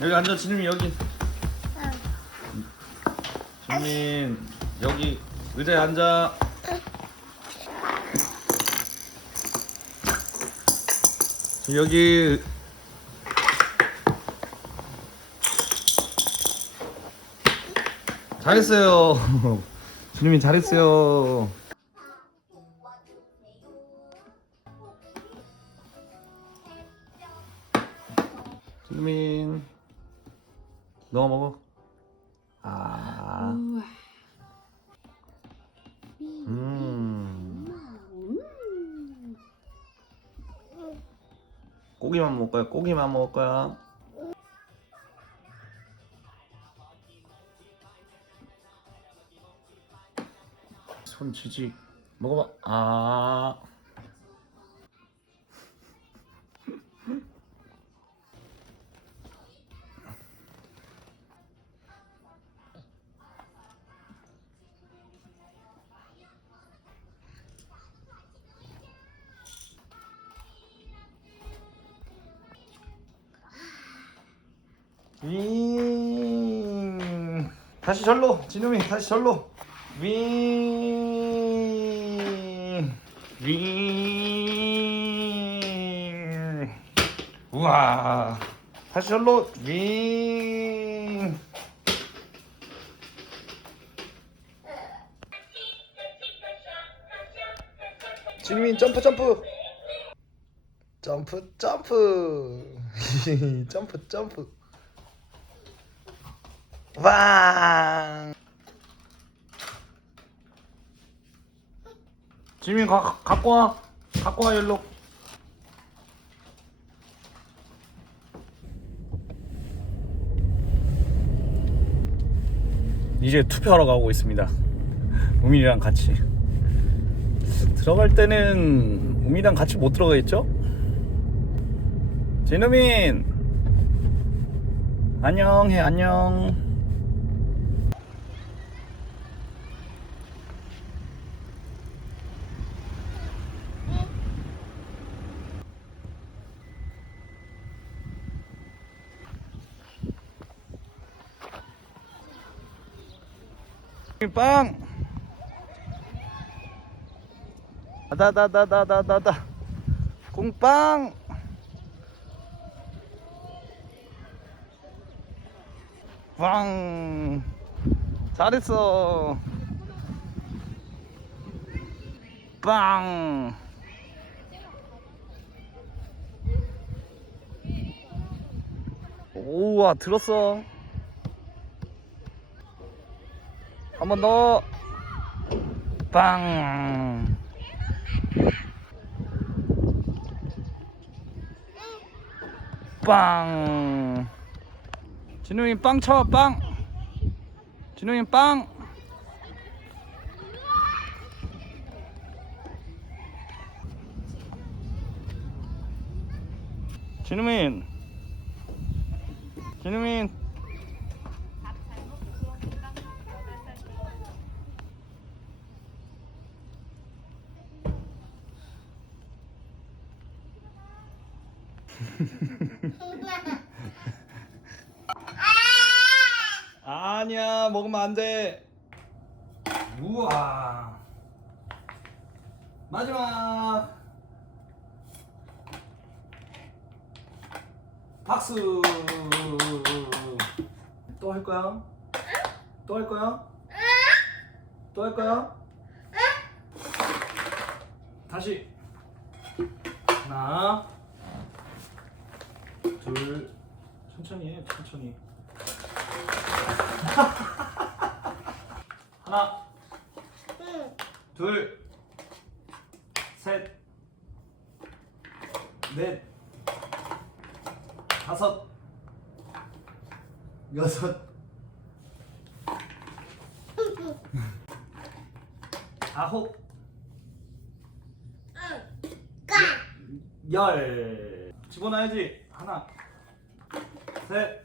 여기 앉아 진우민 여기. 응. 진우민 여기 의자에 앉아. 여기 잘했어요. 진우민 잘했어요. 진우민 너가 먹어 아 우와. 음. 음. 고기만 먹을 거야 고기만 먹을 거야 손 지지 먹어봐 아 윙. 다시 절로 진우미 다시 절로. 윙. 윙. 우와. 다시 절로 윙. 진우민 점프 점프. 점프 점프. 점프 점프 왕 지민 가, 갖고 와. 갖고 와 일로. 이제 투표하러 가고 있습니다. 우민이랑 같이. 들어갈 때는 우민이랑 같이 못 들어가겠죠? 진우민! 안녕 해 안녕 빵. 다다다다다다다 공빵. 빵 잘했어. 빵. 오와 들었어 한 번 더. 빵. 빵. 진우이 빵 쳐, 빵. 진우이 빵. 진우민. 진우민. 아니야 먹으면 안 돼. 우와. 마지막. 박수. 또 할 거야? 또 할 거야? 또 할 거야? 다시. 하나. 둘. 천천히 해, 천천히. 하나, 응. 둘, 셋, 넷, 다섯, 여섯, 아홉, 까. 열. 집어넣어야지. 하나, 네.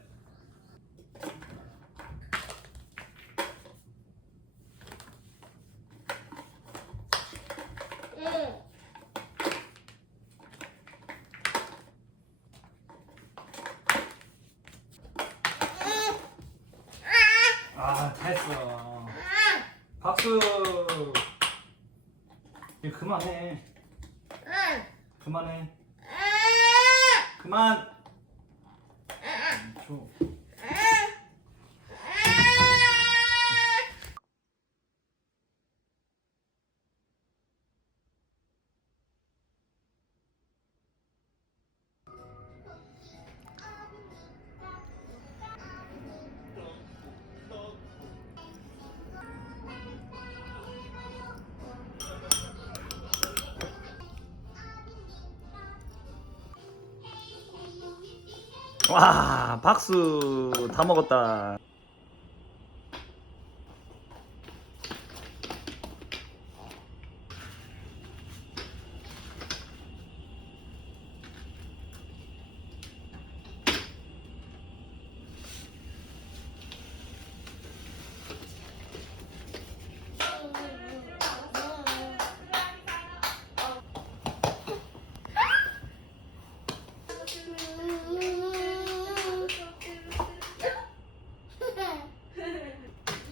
아, 셋. 그만해. 그만해. 그만. Що? 와 박수 다 먹었다.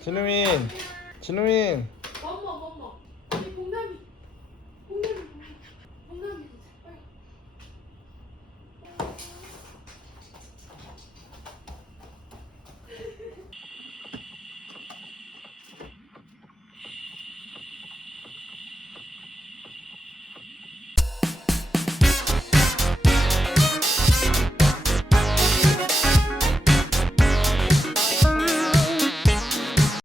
진우민, 진우민.